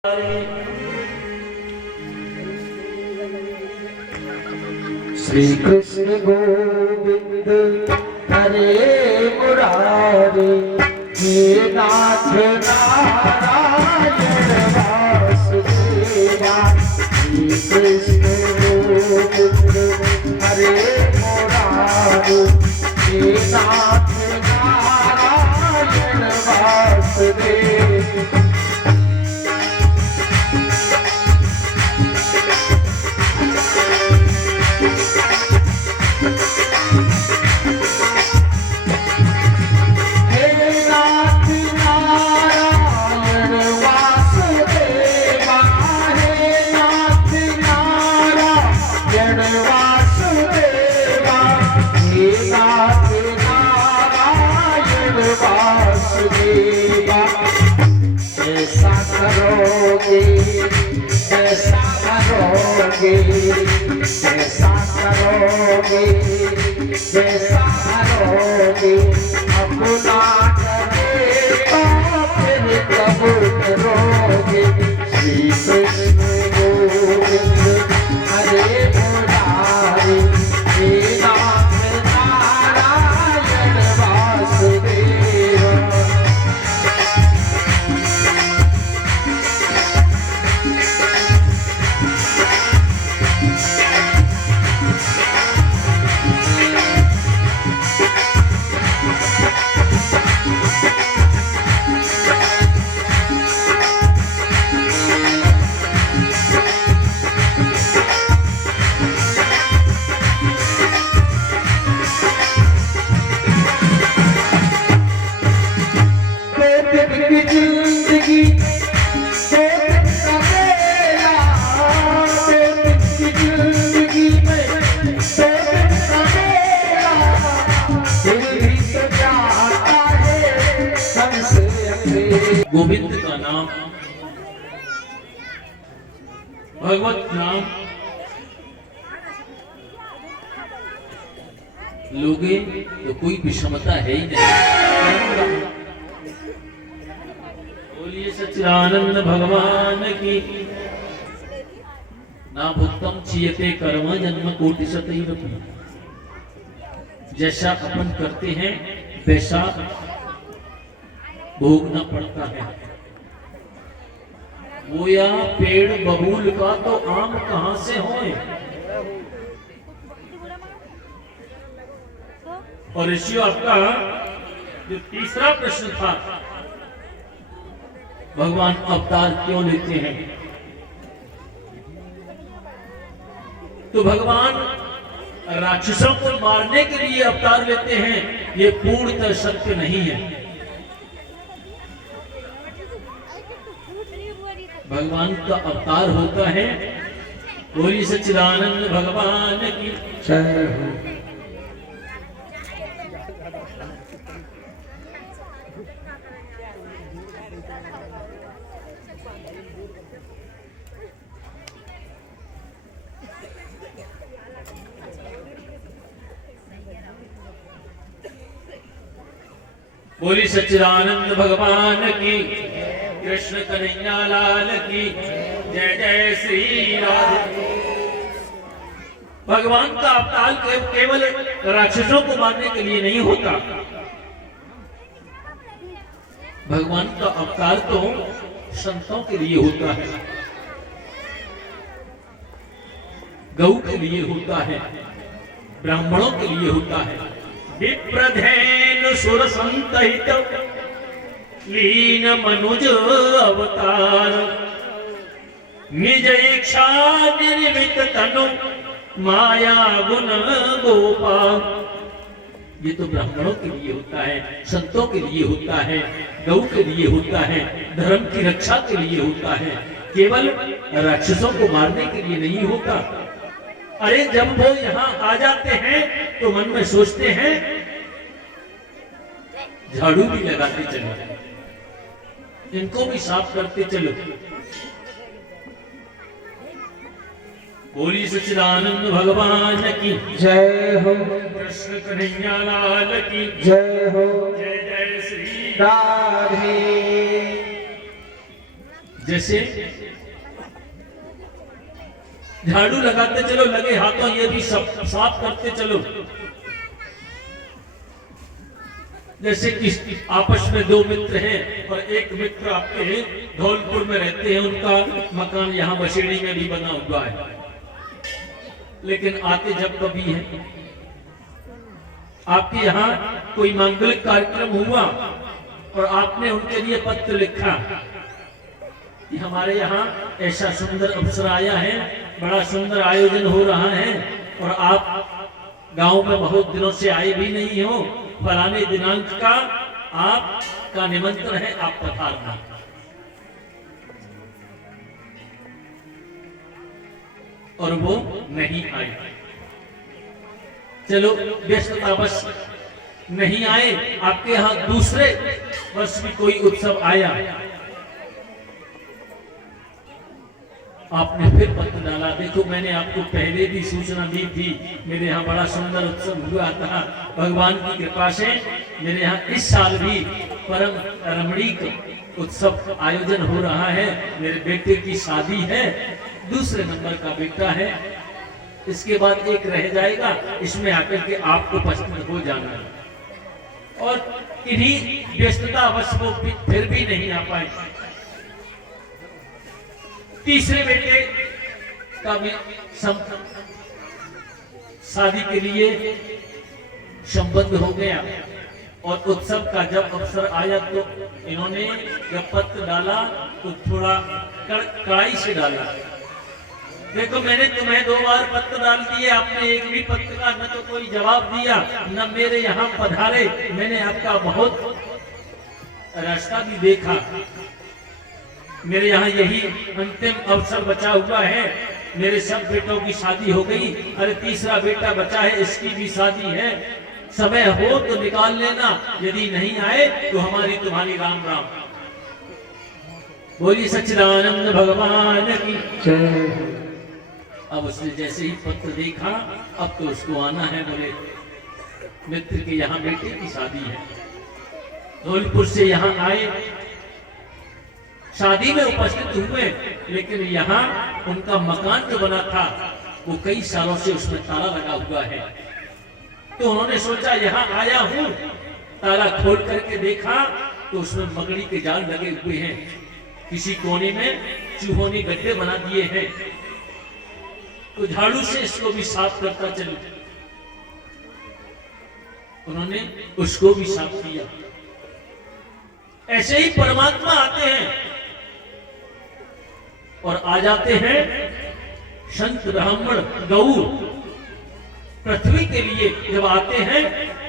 श्री कृष्ण गोविंद हरे मुरारी, हे नाथ नारायण वासुदेवा। श्री कृष्ण गोविंद हरे मुरारी, हे नाथ नारायण वासुदेवा। ऐसा करोगे, ऐसा करोगे, ऐसा करोगे, ऐसा करोगे, अपना करे तो फिर कब करोगे। श्री कृष्ण गोविंद हरे मुरारी, हे नाथ नारायण वासुदेवा। जिंदगी जिंदगी में गोविंद का नाम, भगवत नाम लोगे तो कोई विषमता है ही नहीं। बोलिए सच्चिदानंद भगवान की। ना भुक्तम चीयते कर्म जन्म कोटि सतैरपि। जैसा अपन करते हैं वैसा भोगना पड़ता है। वो या पेड़ बबूल का तो आम कहां से होए। और ऋषियों, आपका जो तीसरा प्रश्न था, भगवान अवतार क्यों लेते हैं, तो भगवान राक्षसों को मारने के लिए अवतार लेते हैं, ये पूर्णतः सत्य नहीं है। भगवान का अवतार होता है। बोली सच्चिदानंद भगवान की जय हो। बोली सच्चिदानंद भगवान की। कृष्ण कन्हैया लाल की जय। जय श्री राधे। भगवान का अवतार केवल राक्षसों को मारने के लिए नहीं होता। भगवान का अवतार तो संतों के लिए होता है, गौ के लिए होता है, ब्राह्मणों के लिए होता है। विप्रधेनु सुर संतहित लीन मनुज अवतार। निज इच्छा निर्मित तनु माया गुण गोपाल। ये तो ब्राह्मणों के लिए होता है, संतों के लिए होता है, गौ के लिए होता है, धर्म की रक्षा के लिए होता है, केवल राक्षसों को मारने के लिए नहीं होता। अरे जब वो यहाँ आ जाते हैं तो मन में सोचते हैं झाड़ू भी लगाते चलो, इनको भी साफ करते चलो। बोली सच्चिदानंद भगवान की जय हो। कृष्ण कन्हैया लाल की जय हो। जय जय श्री राधे। जैसे झाड़ू लगाते चलो, लगे हाथों ये भी सब साफ करते चलो। जैसे कि आपस में दो मित्र हैं और एक मित्र आपके धौलपुर में रहते हैं, उनका मकान यहाँ बसेड़ी में भी बना हुआ है, लेकिन आते जब कभी है आपके यहाँ कोई मांगलिक कार्यक्रम हुआ और आपने उनके लिए पत्र लिखा कि हमारे यहाँ ऐसा सुंदर अवसर आया है, बड़ा सुंदर आयोजन हो रहा है और आप गांव में बहुत दिनों से आए भी नहीं हो, फलाने दिनांक का आपका निमंत्रण है, आप पधारना। और वो नहीं आए। चलो व्यस्ततावश नहीं आए, आपके यहाँ दूसरे वर्ष भी कोई उत्सव आया, आपने फिर पत्र डाला, देखो मैंने आपको पहले भी सूचना दी थी, मेरे यहाँ बड़ा सुंदर उत्सव हुआ था, भगवान की कृपा से मेरे यहाँ इस साल भी परम रमणीक उत्सव आयोजन हो रहा है, मेरे बेटे की शादी है, दूसरे नंबर का बेटा है, इसके बाद एक रह जाएगा, इसमें आकर के आपको उपस्थित हो जाना है। और इन्हीं व्यस्तता अवश्य वो फिर भी नहीं आ पाए। तीसरे बेटे का भी शादी के लिए संबंध हो गया और उत्सव का जब अवसर आया तो इन्होंने जब पत्र डाला तो थोड़ा कड़ाई से डाला। देखो मैंने तुम्हें 2 बार पत्र डाल दिए, आपने एक भी पत्र का न तो कोई जवाब दिया, न मेरे यहाँ पधारे, मैंने आपका बहुत रास्ता भी देखा, मेरे यहाँ यही अंतिम अवसर बचा हुआ है, मेरे सब बेटों की शादी हो गई, अरे तीसरा बेटा बचा है, इसकी भी शादी है, समय हो तो निकाल लेना, यदि नहीं आए तो हमारी तुम्हारी राम राम। बोलिए सच्चिदानंद भगवान की जय। अब उसने जैसे ही पत्र देखा, अब तो उसको आना है, बोले मित्र के यहाँ बेटे की शादी है, धौलपुर से यहाँ आए, शादी में उपस्थित हुए, लेकिन यहाँ उनका मकान जो बना था वो कई सालों से उसमें ताला लगा हुआ है, तो उन्होंने सोचा यहाँ आया हूँ, ताला खोल करके देखा तो उसमें मकड़ी के जाल लगे हुए हैं, किसी कोने में चूहों ने गड्ढे बना दिए हैं, तो झाड़ू से इसको भी साफ करता चलो। उन्होंने उसको भी साफ किया। ऐसे ही परमात्मा आते हैं और आ जाते हैं संत ब्राह्मण गौ पृथ्वी के लिए जब आते हैं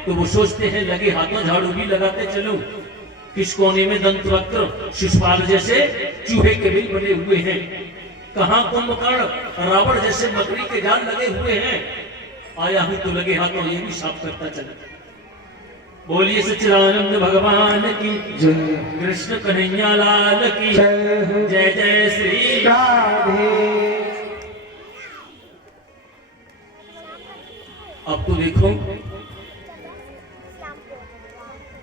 तो वो सोचते हैं लगे हाथों झाड़ू भी लगाते चलो, किस कोने में दंतवक्र शिशुपाल जैसे चूहे के बिल बने हुए हैं, कहां कुंभकर्ण रावण जैसे मकड़ी के जाल लगे हुए हैं, आया हूं तो लगे हाथों ये भी साफ करता चला। बोलिए सच्चिदानंद भगवान की जय, कृष्ण कन्हैया लाल की जय, जय जय श्री राधे। अब तो देखो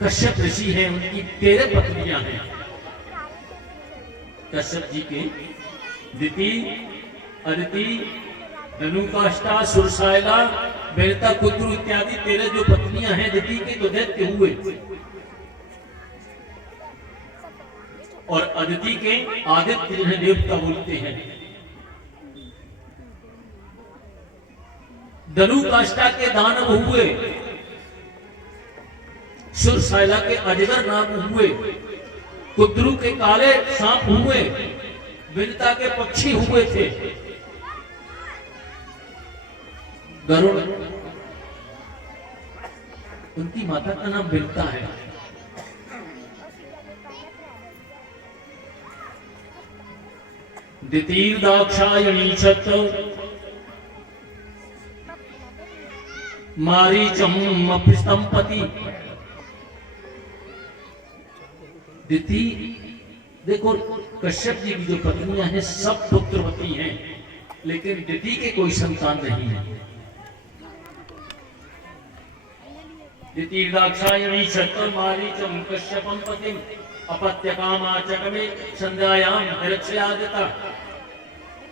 कश्यप ऋषि हैं, उनकी 13 पत्नियां हैं। कश्यप जी के दिति, अदिति, धनुकाष्ठा, सुरसायला, बेलता, कुद्रु इत्यादि 13 जो पत्नियां हैं दिति के तो दैत्य हुए, और अदिति के आदित्य जिन्हें देवता बोलते हैं। धनुकाष्ठा के दानव हुए, सुरसायला के अजगर नाग हुए, कुद्रु के काले सांप हुए, विनता के पक्षी हुए थे, गरुड़, उनकी माता का नाम विनता है। द्वितीय दाक्षायणी छत मारीचम अपस्तंपति। द्वितीय देखो कश्यप जी की जो पत्नियां हैं सब पुत्रवती हैं, लेकिन द्वितीय के कोई संतान नहीं है। द्वितीय दाक्षायणी छत मारीचम कश्यपम पतिम अपत्य कामाचक में संध्यायाम निरक्षयादिता,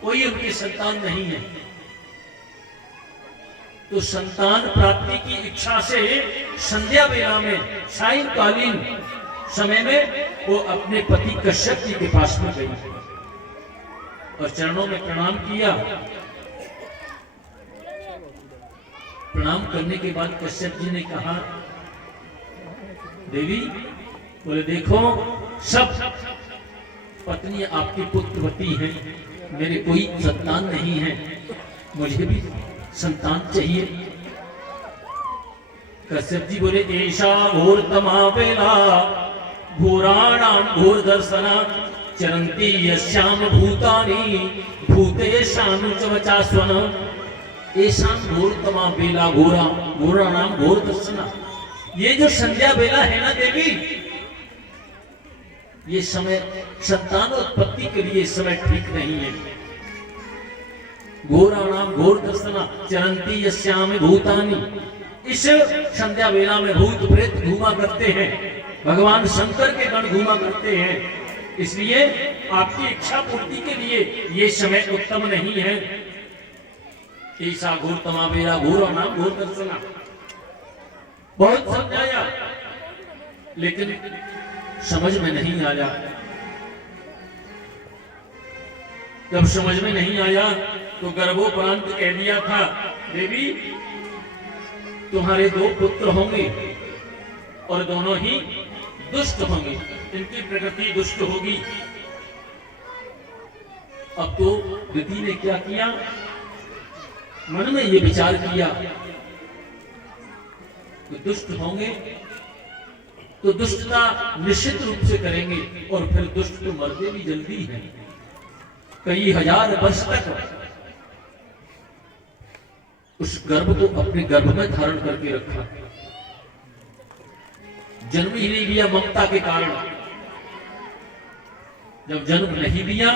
कोई उनकी संतान नहीं है। तो संतान प्राप्ति की इच्छा से संध्या वेला में सायंकालीन समय में वो अपने पति कश्यप जी के पास में गई और चरणों में प्रणाम किया। प्रणाम करने के बाद कश्यप जी ने कहा, देवी, बोले देखो सब पत्नी आपकी पुत्रवती हैं, मेरे कोई संतान नहीं है, मुझे भी संतान चाहिए। कश्यप जी बोले, ऐसा घोरतमा वेला घोराणाम घोर दर्शना चरंती यस्याम भूतानि भूतेषां च वचास्वन। ऐसा घोरतमा वेला घोराणाम घोर दर्शना, ये जो संध्या वेला है ना देवी, ये समय संतान उत्पत्ति के लिए समय ठीक नहीं है। घोराणाम घोर दर्शना चरंती यस्याम भूतानि, इस संध्या वेला में भूत प्रेत घूमा करते हैं, भगवान शंकर के गण घूमा करते हैं, इसलिए आपकी इच्छा पूर्ति के लिए ये समय उत्तम नहीं है। ऐसा घोरतमा वेला घोराणाम घोर दर्शना, बहुत समझाया लेकिन समझ में नहीं आया। जब समझ में नहीं आया तो गर्भोपरांत कह दिया था, देवी तुम्हारे 2 पुत्र होंगे और दोनों ही दुष्ट होंगे, इनकी प्रकृति दुष्ट होगी। अब तो दिति ने क्या किया, मन में ये विचार किया कि दुष्ट होंगे तो दुष्टता निश्चित रूप से करेंगे और फिर दुष्ट तो मरते भी जल्दी हैं, कई हजार वर्ष तक उस गर्भ को अपने गर्भ में धारण करके रखा, जन्म ही नहीं लिया ममता के कारण। जब जन्म नहीं लिया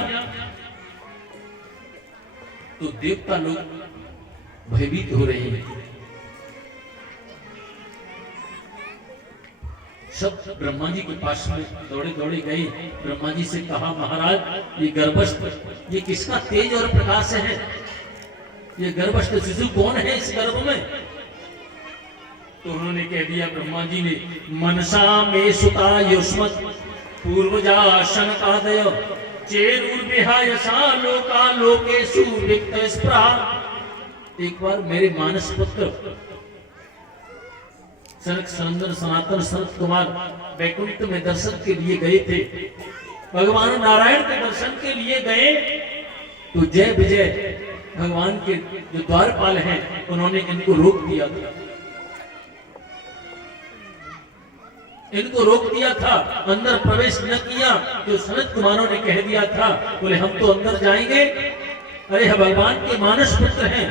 तो देवता लोग भयभीत हो रहे हैं, सब ब्रह्मा जी के पास में दौड़े दौड़े गए। ब्रह्मा जी से कहा, महाराज ये गर्भस्थ, ये किसका तेज और प्रकाश है, ये गर्भस्थ शिशु कौन है इस गर्भ में? तो उन्होंने कह दिया, ब्रह्मा जी ने, मनसा में सुता युष्मत पूर्वजा शनकादय चेरुर्विहायसा लोका लोकेषु रिक्त स्पृहा। एक बार मेरे मानस पुत्र सनक सनंदन सनातन सनत कुमार वैकुंठ में दर्शन के लिए गए थे, भगवान नारायण के दर्शन के लिए गए तो जय विजय भगवान के जो द्वारपाल हैं उन्होंने इनको रोक दिया था, इनको रोक दिया था, अंदर प्रवेश न किया। जो सनत कुमारों ने कह दिया था, बोले हम तो अंदर जाएंगे, अरे हम भगवान के मानस पुत्र हैं।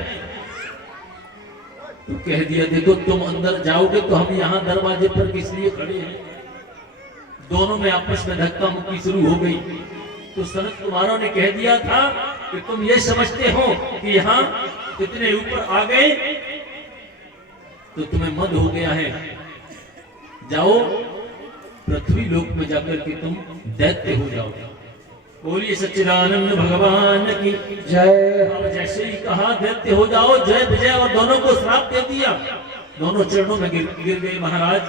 तो कह दिया, देखो तुम अंदर जाओगे तो हम यहाँ दरवाजे पर किस लिए खड़े हैं। दोनों में आपस में धक्का मुक्की शुरू हो गई। तो सनत कुमारों ने कह दिया था कि तुम ये समझते हो कि यहाँ इतने ऊपर आ गए तो तुम्हें मद हो गया है, जाओ पृथ्वी लोक में जाकर के तुम दैत्य हो जाओ। बोलिए सच्चिदानंद भगवान की जय। अब जैसे ही कहा दैत्य हो जाओ, जय विजय, और दोनों को श्राप दे दिया, दोनों चरणों में गिर गए, महाराज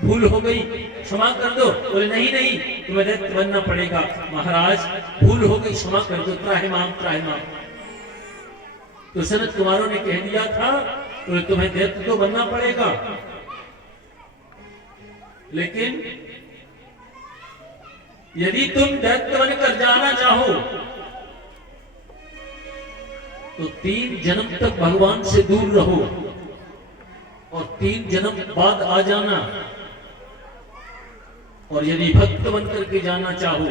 भूल हो गई, क्षमा कर दो। बोले नहीं नहीं, तुम्हें दैत्य बनना पड़ेगा। महाराज भूल हो गई, क्षमा कर दो, त्राहिमाम त्राहिमाम। तो सनत कुमारों ने कह दिया था, बोले तुम्हें दैत्य तो बनना पड़ेगा, लेकिन यदि तुम दैत्य बनकर जाना चाहो तो 3 जन्म तक भगवान से दूर रहो और 3 जन्म बाद आ जाना। और यदि भक्त बनकर के जाना चाहो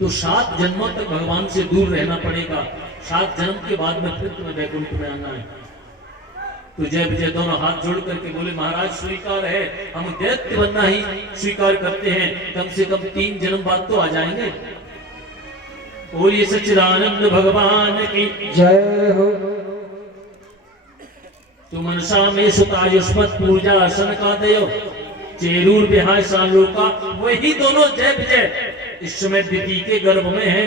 तो 7 जन्मों तक भगवान से दूर रहना पड़ेगा, 7 जन्म के बाद में फिर तुम्हें वैकुंठ में आना है। तो जय विजय दोनों हाथ जोड़ करके बोले, महाराज स्वीकार है, हम दैत्य बनना ही स्वीकार करते हैं, कम से कम 3 जन्म बाद तो आ जाएंगे। बोलिए सच्चिदानंद भगवान की जय हो। तो मनसा में सुता युष्मत पूजा सन का दयो चेरूर बिहार सालों का, वही दोनों जय विजय इस समय दिति के गर्भ में है,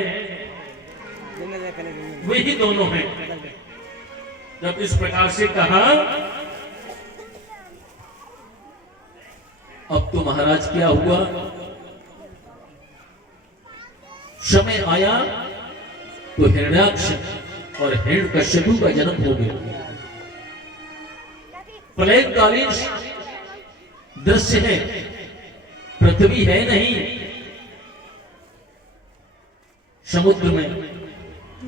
वही दोनों हैं। जब इस प्रकार से कहा, अब तो महाराज क्या हुआ, समय आया तो हिरण्याक्ष और हिरण्यकश्यपु का जन्म हो गया। प्रलयकालीन दृश्य है, पृथ्वी है नहीं, समुद्र में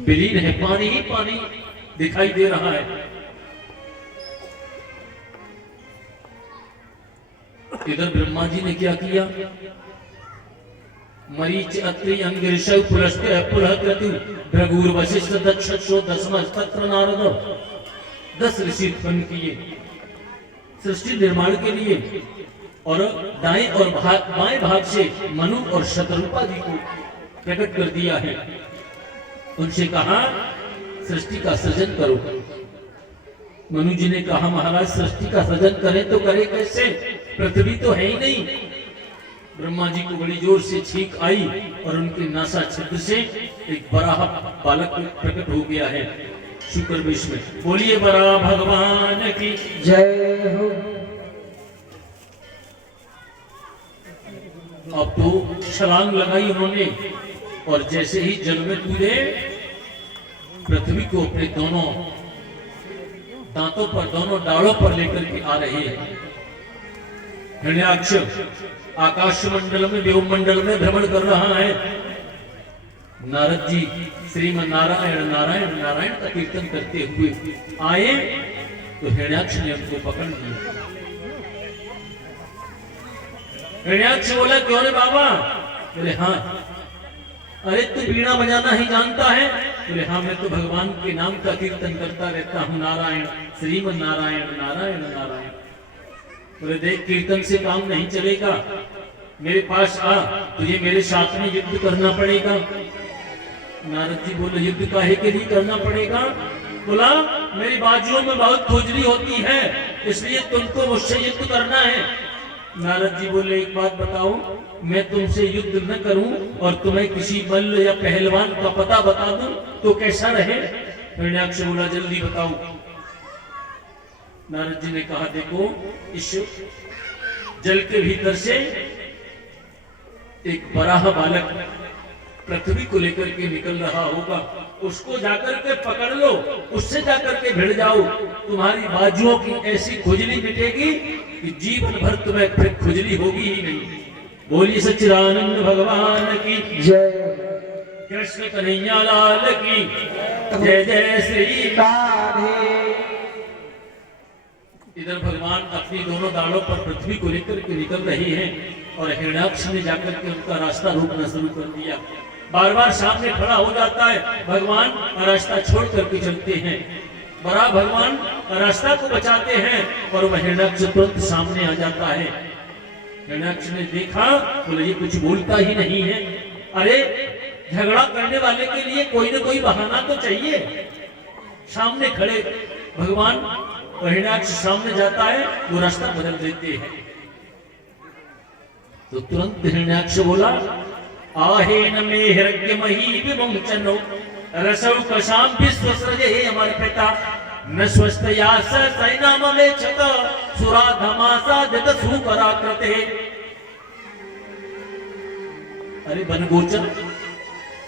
विलीन है, पानी ही पानी दिखाई दे रहा है। इधर ब्रह्मा जी ने क्या किया, मरीच अत्रि अंगिरशव पुलस्त्य पुलहक्रतु भृगुर वशिष्ठ दक्षो दशमस्तत्र नारद, 10 ऋषि उत्पन्न किए सृष्टि निर्माण के लिए, और दाएं और बाएं भाग से मनु और शतरूपा जी को प्रकट कर दिया है। उनसे कहा सृष्टि का सृजन करो। मनु जी ने कहा महाराज सृष्टि का सृजन करें तो करें कैसे, पृथ्वी तो है ही नहीं। ब्रह्मा जी को बड़ी जोर से छींक आई और उनके नासा छिद्र से एक बड़ा बालक प्रकट हो गया है शुक्र विष में। बोलिए बड़ा भगवान की जय हो। अब तो छलांग लगाई उन्होंने और जैसे ही जल में कूदे, पृथ्वी को अपने दोनों दांतों पर, दोनों डालों पर लेकर के आ रहे हैं। हिरण्याक्ष आकाश मंडल में, व्योम मंडल में भ्रमण कर रहा है। नारद जी श्रीमन नारायण नारायण नारायण का कीर्तन करते हुए आए तो हिरण्याक्ष ने उनको पकड़ लिया। हिरण्याक्ष बोला क्यों रे बाबा? बोले हाँ। अरे तू वीणा बजाना ही जानता है? बोले हाँ, मैं तो भगवान के नाम का कीर्तन करता रहता हूँ, नारायण श्रीमन नारायण नारायण नारायण। बोले देख कीर्तन से काम नहीं चलेगा, मेरे पास आ, तुझे मेरे साथ में युद्ध करना पड़ेगा। नारद जी बोले युद्ध काहे के लिए करना पड़ेगा? बोला मेरी बाजुओं में बहुत खुजली होती है, इसलिए तुमको मुझसे युद्ध करना है। नारद जी बोले एक बात बताओ, मैं तुमसे युद्ध न करूं और तुम्हें किसी मल्ल या पहलवान का पता बता दूं तो कैसा रहे? हिरण्याक्ष बोला जल्दी बताओ। नारद जी ने कहा देखो, इस जल के भीतर से एक बराह बालक पृथ्वी को लेकर के निकल रहा होगा, उसको जाकर के पकड़ लो, उससे जाकर के भिड़ जाओ, तुम्हारी बाजुओं की ऐसी खुजली मिटेगी कि जीवन भर तुम्हें फिर खुजली होगी ही नहीं। बोलिए सच्चिदानंद भगवान की जय। कृष्ण कन्हैया लाल की जय। जय श्री राधे। इधर भगवान अपनी दोनों दाढ़ों पर पृथ्वी को लेकर के निकल रहे हैं और हिरण्याक्ष ने जाकर के उनका रास्ता रोकना शुरू कर दिया। बार बार सामने खड़ा हो जाता है, भगवान रास्ता छोड़ करके चलते हैं। बड़ा भगवान रास्ता को बचाते हैं और वह हिरण्याक्ष तुरंत सामने आ जाता है। हिरण्याक्ष ने देखा, बोले ये कुछ बोलता ही नहीं है। अरे झगड़ा करने वाले के लिए कोई ना कोई बहाना तो चाहिए। सामने खड़े भगवान और हिरण्याक्ष सामने जाता है, वो रास्ता बदल देते हैं। तो तुरंत हिरण्याक्ष बोला आहेन में हिरण्य मही विमुंचनो रसौ कशाम विश्व सृजे अमर पिता न स्वस्तया सैनाम में छत सुरा धमासा जत सुपराकृते। अरे बनगोचर,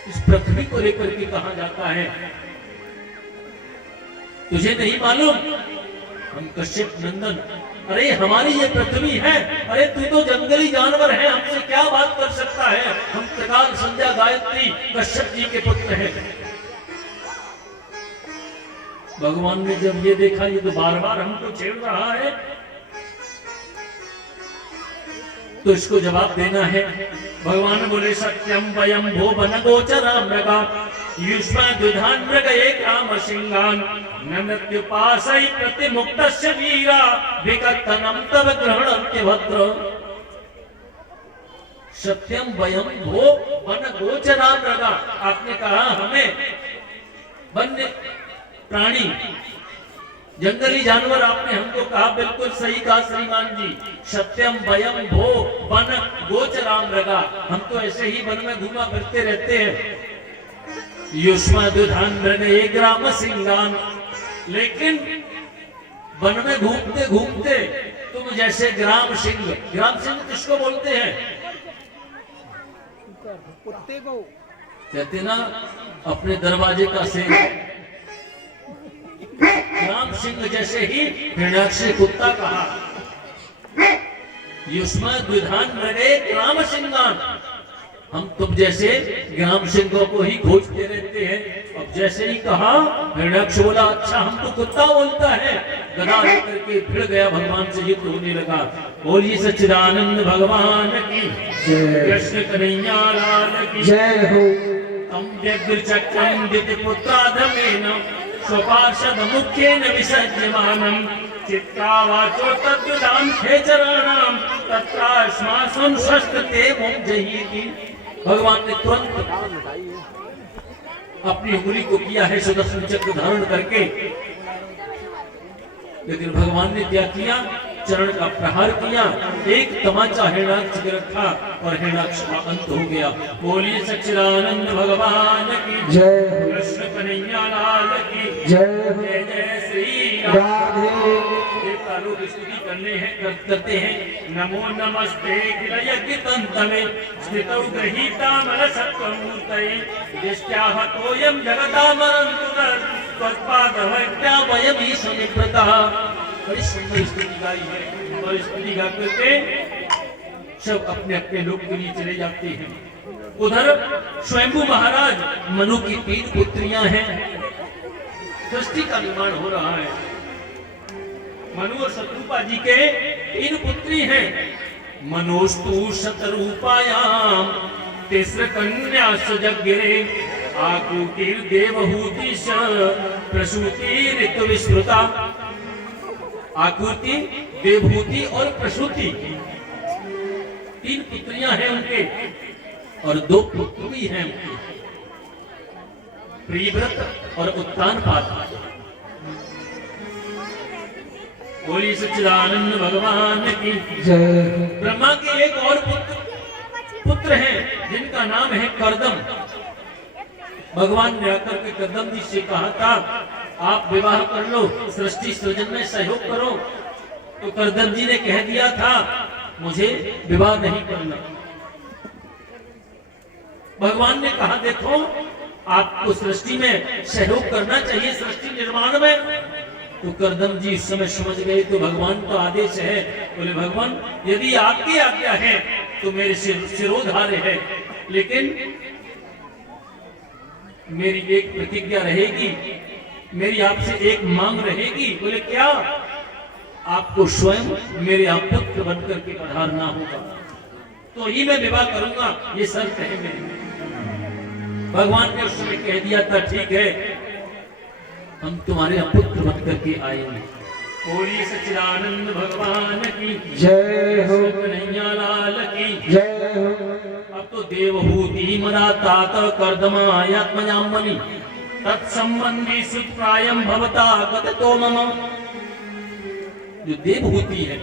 इस पृथ्वी को लेकर के कहा जाता है, तुझे नहीं मालूम? हम कश्यप नंदन, अरे हमारी ये पृथ्वी है, अरे तू तो जंगली जानवर है, हमसे क्या बात कर सकता है? हम त्रिकाल संध्या गायत्री कश्यप जी के पुत्र हैं। भगवान ने जब ये देखा ये तो बार बार हमको छेड़ रहा है, तो इसको जवाब देना है। भगवान बोले सत्यम वयम भो वन गोचरा मृगा युष्मद्विधान मृग एक राम सिंगान न मृत्यु पासै प्रतिमुक्तस्य वीरा विकर्तनम तव ग्रहणन्त्य भद्र। सत्यम वयम भो वन गोचरा मृगा, आपने कहा हमें वन्य प्राणी जंगली जानवर आपने हमको कहा, बिल्कुल सही कहा श्रीमान जी। सत्यम वयम भो वन गोचराम रगा, हम तो ऐसे ही वन में घूमा फिरते रहते हैं। युष्मदुधान मृगे ग्राम सिंगान, लेकिन वन में घूमते घूमते तुम जैसे ग्राम सिंह, ग्राम सिंह किसको बोलते हैं? कुत्ते को कहते ना अपने दरवाजे का सिंह। ग्राम सिंह जैसे ही हिरण्याक्ष ने कुत्ता कहा। युष्मद् विधान मृगे ग्राम सिंगान, हम तुम जैसे ग्राम सिंहों को ही खोजते रहते हैं। अब जैसे ही कहा हिरण्याक्ष बोला, अच्छा हम तो कुत्ता बोलता है। गदा लेकर के भिड़ गया, भगवान से युद्ध होने लगा। बोलिए सच्चिदानंद भगवान की जय। कृष्ण कन्हैया लाल की जय हो। तम व्यग्रचक्रम दितिपुत्राधमेन स्वपार्षद मुख्येन विसज्यमानं चित्तावाचो तद्विदां खेचराणां तत्राश्मासं शस्त्रते मोक्षयति। भगवान ने तुरंत अपनी उंगली को किया है सुदर्शन चक्र धारण करके, लेकिन भगवान ने क्या किया? चरण का प्रहार किया, एक तमाचा हिरण्याक्ष के रखा और हिरण्याक्ष का अंत हो गया। बोलिए सच्चिदानंद भगवान की जय। कृष्ण कन्हैया लाल की जय। जय जय श्री राधे। देवता लोग स्तुति करते हैं। नमो नमस्ते गिरयज्ञतन्तमे स्थितौ गृहीतामलसत्त्वमूर्तये दिष्ट्याः तोयं जगदामरन्तुदर त्वत्पादवैज्ञा वयमीश निवृतः। बड़ी सुंदर स्तुति गाई है और स्तुति गा करके सब अपने अपने लोक के लिए चले जाते हैं। उधर स्वयंभू महाराज मनु की 3 पुत्रियां हैं। सृष्टि का निर्माण हो रहा है। मनु और शतरूपा जी के 3 पुत्री हैं। मनोस्तु शतरूपायाम तिस्र कन्या सजगिरे आकुतिर देवहूति प्रसूति ऋतु विस्तृता। आकुति, देवहूति और प्रसूति 3 पुत्रियां हैं उनके, और 2 पुत्र भी हैं उनके, प्रियव्रत और उत्तानपाद। बोलिए सच्चिदानंद भगवान की जय। ब्रह्मा के एक और पुत्र हैं जिनका नाम है कर्दम। भगवान ने आकर के कर्दम जी से कहा था, आप विवाह कर लो, सृष्टि सृजन में सहयोग करो। तो कर्दम जी ने कह दिया था, मुझे विवाह नहीं करना। भगवान ने कहा, देखो आपको सृष्टि में सहयोग करना चाहिए, सृष्टि निर्माण में। तो कर्दम जी इस समय समझ गए तो भगवान का आदेश है। बोले, भगवान यदि आपकी आज्ञा है तो मेरे सिरोधार्य है, लेकिन मेरी एक प्रतिज्ञा रहेगी, मेरी आपसे एक मांग रहेगी। बोले, क्या? आपको स्वयं मेरे यहाँ पुत्र बनकर के पधारना होगा, तो ही मैं विवाह करूंगा, ये शर्त है मेरी। भगवान ने उस समय कह दिया था, ठीक है, हम तुम्हारे यहाँ पुत्र बनकर के आएंगे। बोलिए सच्चिदानंद भगवान की जय हो। कन्हैया लाल की जय हो। अब तो देवहूति मना तात कर्दमायात्मजामनि तत्संबंधी सुप्रायम भवता गतो मम। जो देवहूति है,